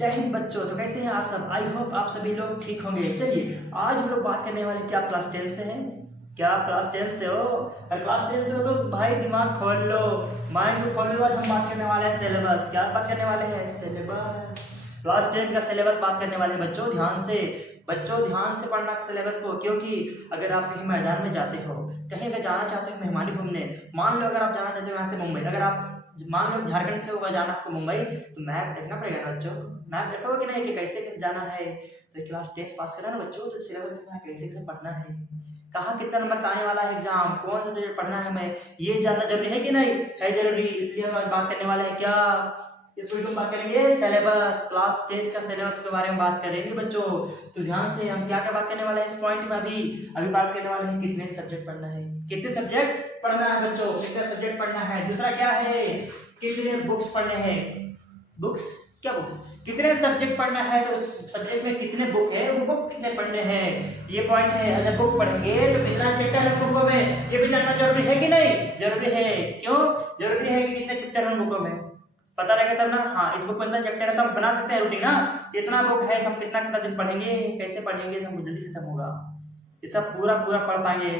जय हिंद बच्चों। तो कैसे हैं आप सब? आई होप आप सभी लोग ठीक होंगे। चलिए आज हम लोग बात करने वाले, क्या आप क्लास 10 से हैं? क्या आप क्लास 10 से हो? अगर क्लास 10 से हो तो भाई दिमाग खोल लो, माइंड को खोल लो। आज हम बात करने वाले हैं सिलेबस। क्या बात करने वाले हैं? सिलेबस। क्लास 10 का सिलेबस बात करने वाले हैं बच्चों। ध्यान से पढ़ना सिलेबस को, क्योंकि अगर आप कहीं मैदान में जाते हो, कहीं अगर जाना चाहते हो मेहमानी घूमने, मान लो अगर आप जाना चाहते हो यहाँ से मुंबई, अगर आप मान लो झारखंड से होगा जाना आपको मुंबई, तो मैप देखना पड़ेगा ना बच्चों। मैप देखा कि नहीं कि कैसे कैसे जाना है? तो क्लास 10 पास करा ना बच्चों, तो सिलेबस देखना है कैसे कैसे पढ़ना है, कहाँ कितना नंबर का आने वाला है एग्जाम, कौन सा सब्जेक्ट पढ़ना है, मैं ये जानना जरूरी है कि नहीं है? जरूरी। इसलिए हम आज बात करने वाले हैं, क्या इस वीडियो में बात करेंगे सिलेबस। क्लास 10 का सिलेबस के बारे में बात करेंगे बच्चों। तो ध्यान से हम क्या क्या बात करने वाले हैं इस पॉइंट में। अभी बात करने वाले हैं कितने सब्जेक्ट पढ़ना है, कितने सब्जेक्ट पढ़ना है बच्चों, कितने सब्जेक्ट पढ़ना है। दूसरा क्या है, कितने बुक्स पढ़ने हैं। बुक्स क्या बुक्स, कितने सब्जेक्ट पढ़ना है, तो उस सब्जेक्ट में कितने बुक है, वो बुक कितने पढ़ने हैं, ये पॉइंट है। अगर बुक पढ़ेंगे तो कितना चैप्टर है बुकों में, ये भी जानना जरूरी है कि नहीं? जरूरी है। क्यों जरूरी है? कि कितने चैप्टर हैं बुकों में पता रहेगा तब ना। हाँ, इस बुक में कितना चैप्टर है तो हम बना सकते हैं रूटीन ना। कितना बुक है तो हम कितना कितना दिन पढ़ेंगे, कैसे पढ़ेंगे तो हम जल्दी खत्म होगा, ये सब पूरा पूरा पढ़ पाएंगे।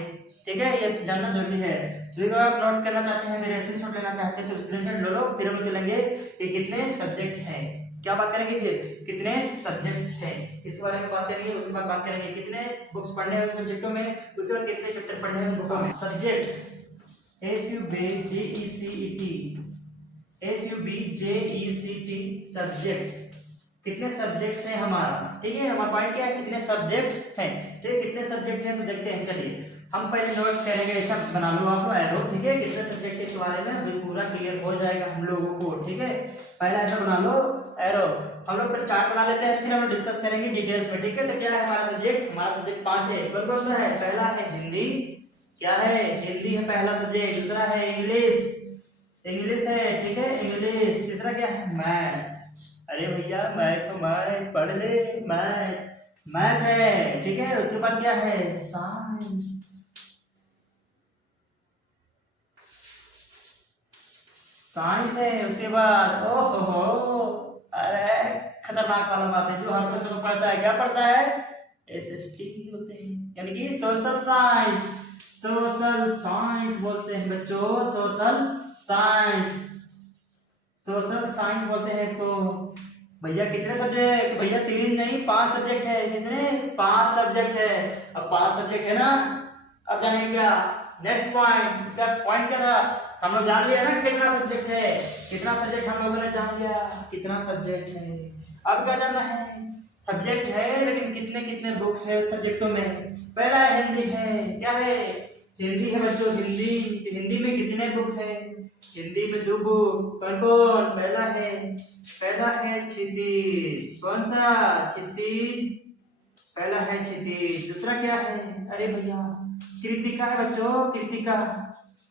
ठीक है, ये जानना जरूरी है। तो अगर आप नोट करना चाहते हैं, मेरे स्क्रीनशॉट लेना चाहते हैं तो स्क्रीनशॉट ले लो। फिर हम चलेंगे कि कितने सब्जेक्ट हैं, क्या बात करेंगे, फिर कितने सब्जेक्ट हैं इसके बारे में बात करेंगे। उसके बाद बात करेंगे कितने बुक्स पढ़ने हैं सब्जेक्टों में, उसके बाद कितने चैप्टर पढ़ने हैं बुकों में। सब्जेक्ट SUBJECT सब्जेक्ट्स, कितने सब्जेक्ट्स हैं हमारा। ठीक है, हमारा पॉइंट क्या है, कितने सब्जेक्ट्स हैं। ठीक है, कितने सब्जेक्ट हैं तो देखते हैं। चलिए हम पहले नोट करेंगे, ऐसा बना लो आप एरो। ठीक है, कितने सब्जेक्ट के बारे में अभी पूरा क्लियर हो जाएगा हम लोगों को। ठीक है, पहला ऐसा बना लो एरो। हम लोग फिर चार्ट बना लेते हैं, फिर हम डिस्कस करेंगे डिटेल्स में। ठीक है, तो क्या है हमारा सब्जेक्ट, हमारा सब्जेक्ट 5 है। कौन कौन सा है? पहला है हिंदी, क्या है, हिंदी है पहला सब्जेक्ट। दूसरा है इंग्लिश, इंग्लिश है। ठीक है, इंग्लिश। तीसरा क्या है? मैथ। अरे भैया मैथ तो मैथ पढ़ ले, मैथ है। ठीक है, उसके बाद क्या है? साइंस, साइंस है। उसके बाद ओहो, अरे खतरनाक वाला बात है जो हर बच्चे को पढ़ता है, क्या पढ़ता है? SST बोलते हैं, यानी कि सोशल साइंस। सोशल साइंस बोलते हैं बच्चों, सोशल साइंस, सोशल साइंस बोलते हैं इसको। भैया कितने सब्जेक्ट? भैया 3 नहीं 5 सब्जेक्ट है। कितने? 5 सब्जेक्ट है। अब 5 सब्जेक्ट है ना, अब जानेंगे क्या नेक्स्ट पॉइंट। इसका पॉइंट क्या था, हम लोग जान लिया ना कितना सब्जेक्ट है, कितना सब्जेक्ट हम लोगों ने जान लिया, कितना सब्जेक्ट है। अब क्या जानना है, सब्जेक्ट है लेकिन कितने कितने बुक है उस सब्जेक्टों में। पहला हिंदी है, क्या है? हिंदी है बच्चों, हिंदी। हिंदी में कितने बुक है? हिंदी में 2 बुक। कौन कौन? पहला है क्षितिज। कौन सा? क्षितिज, पहला है क्षितिज। दूसरा क्या है? अरे भैया कृतिका है बच्चों, कृतिका।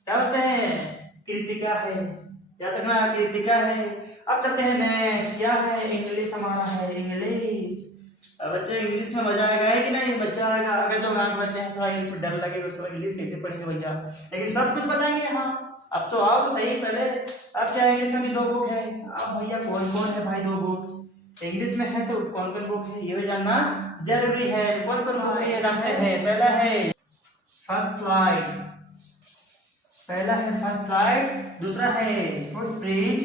क्या बोलते हैं? कृतिका है, याद रखना कृतिका है। अब चलते हैं नेक्स्ट, क्या है? इंग्लिश हमारा है, इंग्लिश। अब बच्चे इंग्लिश में मजा आएगा है कि नहीं? बच्चा आएगा। अगर जो गांव बच्चे हैं थोड़ा इंग्लिश में डर लगे तो इंग्लिश कैसे पढ़ेंगे भैया, लेकिन सब कुछ बताएंगे। हाँ अब तो आओ तो सही पहले। अब क्या इंग्लिश में भी 2 बुक है। अब भैया कौन कौन है भाई 2 बुक इंग्लिश में है, तो कौन कौन बुक है ये भी जानना जरूरी है। कौन कौन बुक है ये जानते हैं। पहला है फर्स्ट फ्लाइट, पहला है फर्स्ट फ्लाइट। दूसरा है footprint,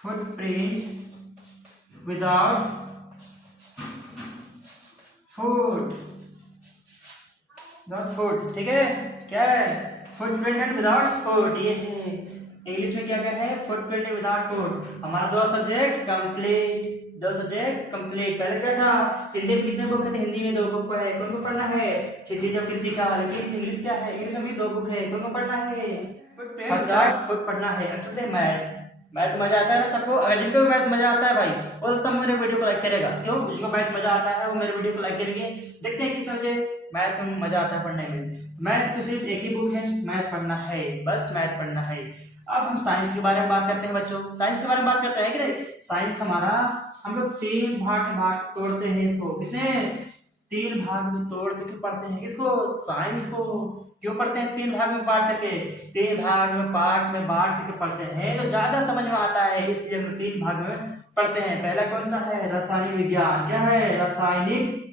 footprint without food, not food. ठीक है, क्या है? फुटप्रिंट एंड विदाउट फूड, ये है। इंग्लिश में क्या क्या है? Footprint and without food. हमारा 2 सब्जेक्ट कंप्लीट, 2 सब्जेक्ट कंप्लीट। पहले क्या था, हिंदी में कितने बुक है? हिंदी में 2 बुक है। कौन को पढ़ना है? क्षितिज और कृतिका। लेकिन इंग्लिश क्या है? इंग्लिश में भी 2 बुक है। कौन को पढ़ना है? फुट पढ़ना है। अब चलते हैं मैथ। मैथ मजा आता है ना सबको, अगर जिनको भी मैथ मजा आता है भाई वो तो मेरे वीडियो को लाइक करेगा। क्यों? जिनको मैथ मजा आता है वो मेरे वीडियो को लाइक करेंगे। देखते हैं कितने बजे मैथ में मजा आता है पढ़ने में। मैथ तो सिर्फ एक ही बुक है, मैथ पढ़ना है, बस मैथ पढ़ना है। अब हम साइंस के बारे में बात करते हैं बच्चों, साइंस के बारे में बात करते हैं कि नहीं। साइंस हमारा हम लोग 3 भाग तोड़ते हैं इसको। कितने? तीन भाग में तोड़ करके पढ़ते हैं। इसको साइंस को क्यों पढ़ते हैं? तीन भाग में बांट करके, तीन भाग में पार्ट में बांट करके पढ़ते हैं तो ज्यादा समझ में आता है, इसलिए हम तीन भाग में पढ़ते हैं। पहला कौन सा है? रासायनिक विज्ञान। क्या है? रासायनिक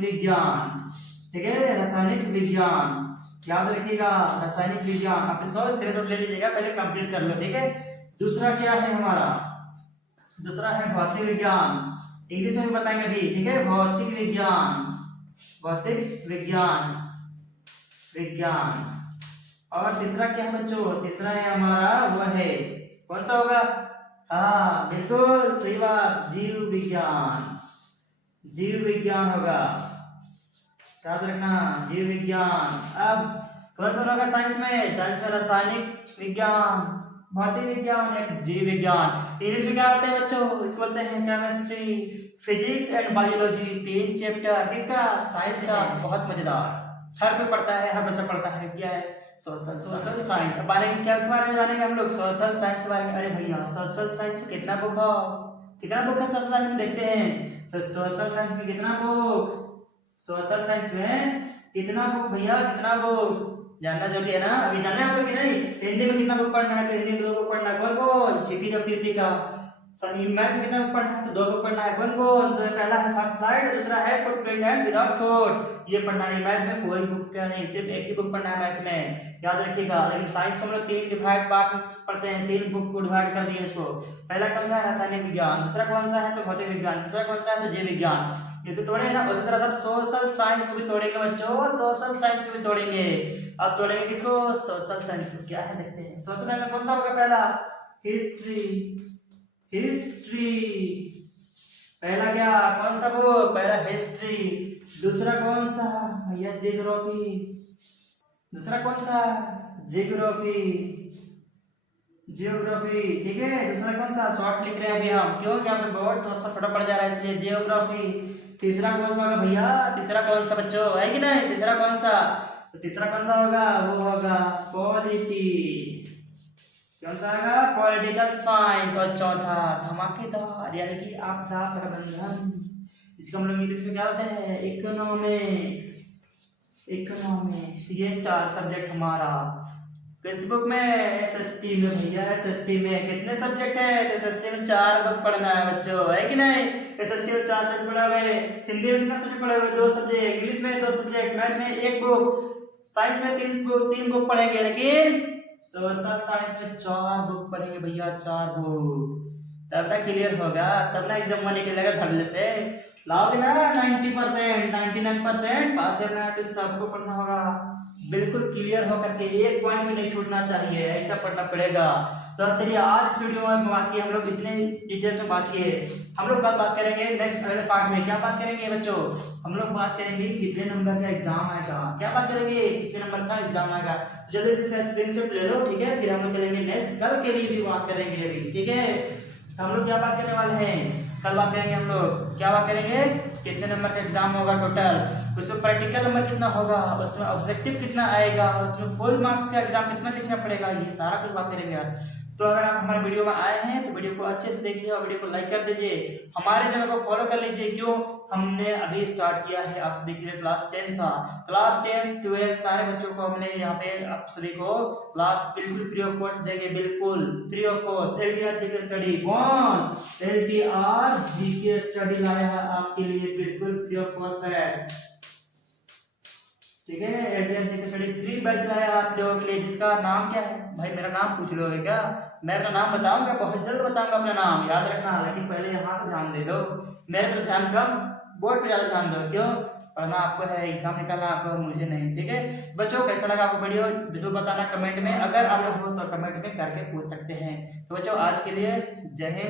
विज्ञान। ठीक है, रासायनिक विज्ञान याद रखिएगा, रासायनिक विज्ञान। आप इसको स्क्रीनशॉट ले लीजिएगा, पहले कंप्लीट कर लो। ठीक है, दूसरा क्या है हमारा? दूसरा है भौतिक विज्ञान। इंग्लिश में भी बताएंगे अभी। ठीक है, भौतिक विज्ञान, भौतिक विज्ञान, विज्ञान। और तीसरा क्या है बच्चों? तीसरा है हमारा, वो है कौन सा होगा? हाँ बिल्कुल सही बात, जीव विज्ञान। जीव विज्ञान होगा, याद रखना, जीव विज्ञान। अब कौन कौन होगा साइंस में? साइंस में रासायनिक विज्ञान, भौतिक विज्ञान, एक जीव विज्ञान। इंग्लिश में क्या होते हैं बच्चों? इसको बोलते हैं केमिस्ट्री, फिजिक्स एंड बायोलॉजी। तीन चैप्टर किसका? साइंस का। बहुत मजेदार, हर कोई पढ़ता है, हर बच्चा पढ़ता है। क्या है? Social science. अब बारे में क्या के बारे में जानेंगे हम लोग? सोशल साइंस के बारे में। अरे भैया सोशल साइंस में कितना बुक है? कितना बुक है सोशल साइंस में? देखते हैं तो सोशल साइंस में कितना बुक, सोशल साइंस में कितना बुक भैया, कितना बुक जानना जरूरी है ना। अभी जाना है आप लोग कि नहीं? हिंदी में कितना बुक पढ़ना है? तो हिंदी में 2 बुक पढ़ना है। कौन कौन? क्षितिज और कृतिका। मैथ में कितना बुक पढ़ना है? तो 2 बुक पढ़ना है। कौन कौन? तो पहला है फर्स्ट फ्लाइट, दूसरा है फुटप्रिंट एंड विदाउट फुट। ये पढ़ना है। मैथ में कोई बुक का नहीं, सिर्फ एक ही बुक पढ़ना है मैथ में, याद रखिएगा। लेकिन साइंस को हम लोग 3 डिवाइड पार्ट में पढ़ते हैं, 3 बुक को डिवाइड कर दिए इसको। पहला कौन सा है? रासायनिक विज्ञान। दूसरा कौन सा है? तो भौतिक विज्ञान। तीसरा कौन सा है? तो जीव विज्ञान। इसे तोड़े ना, उसी तरह सब सोशल साइंस को भी तोड़ेंगे बच्चों, सोशल साइंस को भी तोड़ेंगे। अब तोड़ेंगे किसको? सोशल साइंस को। क्या है देखते हैं। सोशल साइंस में कौन सा होगा? पहला हिस्ट्री, हिस्ट्री। पहला क्या? कौन सा बुक? पहला हिस्ट्री। दूसरा कौन सा भैया? ज्योग्राफी। दूसरा कौन सा? Geography, geography. ठीक है, दूसरा कौन सा? शॉर्ट लिख रहे हैं अभी हम, क्यों? यहाँ पे बहुत थोड़ा सा फटा पड़ जा रहा है इसलिए ज्योग्राफी। तीसरा कौन सा होगा भैया? तीसरा कौन सा बच्चों है कि नहीं? तीसरा कौन सा? तो तीसरा कौन सा होगा? वो होगा पॉलिटी। कौन सा होगा? Political science. और चौथा धमाकेदार यानी कि आपदा प्रबंधन, इसको हम लोग इंग्लिश में क्या बोलते हैं? Economics, economics. ये 4 सब्जेक्ट हमारा किस बुक में? एसएसटी में भैया। एसएसटी में कितने सब्जेक्ट है? एसएसटी में 4 बुक पढ़ना है बच्चों, है कि नहीं? एसएसटी में 4 सब्जेक्ट पढ़ा हुए। हिंदी में कितना सब्जेक्ट पढ़ा हुए? 2 सब्जेक्ट। इंग्लिश में 2 सब्जेक्ट। मैथ में 1 बुक। साइंस में 3 बुक पढ़ेंगे। लेकिन सोशल साइंस में 4 बुक पढ़ेंगे भैया, 4 बुक। तब ना क्लियर होगा, तब ना एग्जाम में निकलेगा धड़ल्ले से। लाओगे ना 90%, 99% पास करना है तो सबको पढ़ना होगा, बिल्कुल क्लियर होकर के, एक पॉइंट भी नहीं छूटना चाहिए, ऐसा पढ़ना पड़ेगा। तो अब चलिए आज इस वीडियो में बात की हम लोग, इतने डिटेल से बात किए। हम लोग कल बात करेंगे नेक्स्ट अगले पार्ट में। क्या बात करेंगे बच्चों? हम लोग बात करेंगे कितने नंबर का एग्जाम आएगा। क्या बात करेंगे? कितने नंबर का एग्जाम आएगा। तो जल्दी से इसका स्क्रीनशॉट ले लो, ठीक है? फिर हम लोग चलेंगे नेक्स्ट, कल के लिए भी बात करेंगे अभी, ठीक है? हम लोग क्या बात करने वाले हैं? कल बात करेंगे हम लोग, क्या बात करेंगे? कितने नंबर का एग्जाम होगा टोटल, उसमें प्रैक्टिकल नंबर कितना होगा, उसमें ऑब्जेक्टिव कितना आएगा, उसमें फुल मार्क्स का एग्जाम कितना लिखना पड़ेगा, ये सारा कुछ बात करेंगे। तो अगर आप हमारे वीडियो में आए हैं तो वीडियो को अच्छे से देखिए और वीडियो को लाइक कर दीजिए, हमारे चैनल को फॉलो कर लीजिए। क्यों? हमने अभी स्टार्ट किया है आप सभी के लिए क्लास 10 का, क्लास 10 12 सारे बच्चों को हमने यहाँ पे आप सभी को क्लास बिल्कुल फ्री ऑफ कॉस्ट देंगे, बिल्कुल free of cost. LTR GK study, कौन? एलटीआर जीके स्टडी लाया है आपके लिए बिल्कुल फ्री ऑफ कॉस्ट है, ठीक है? LTR GK study free batch लाया है आप लोगों के लिए, जिसका नाम क्या है भाई? मेरा नाम पूछ लोगे क्या? मैं अपना नाम बताऊंगा, बहुत जल्द बताऊंगा अपना नाम, याद रखना। लेकिन पहले यहाँ तो ध्यान दे दो, मेरे तरफ ध्यान कम, बोर्ड पे ज्यादा ध्यान दो। क्यों? पढ़ना आपको है, एग्जाम निकालना आपको, मुझे नहीं, ठीक है बच्चों? कैसा लगा आपको वीडियो जरूर बताना कमेंट में, अगर आप लोग हो तो कमेंट में करके पूछ सकते हैं। तो बच्चों आज के लिए जय हिंद।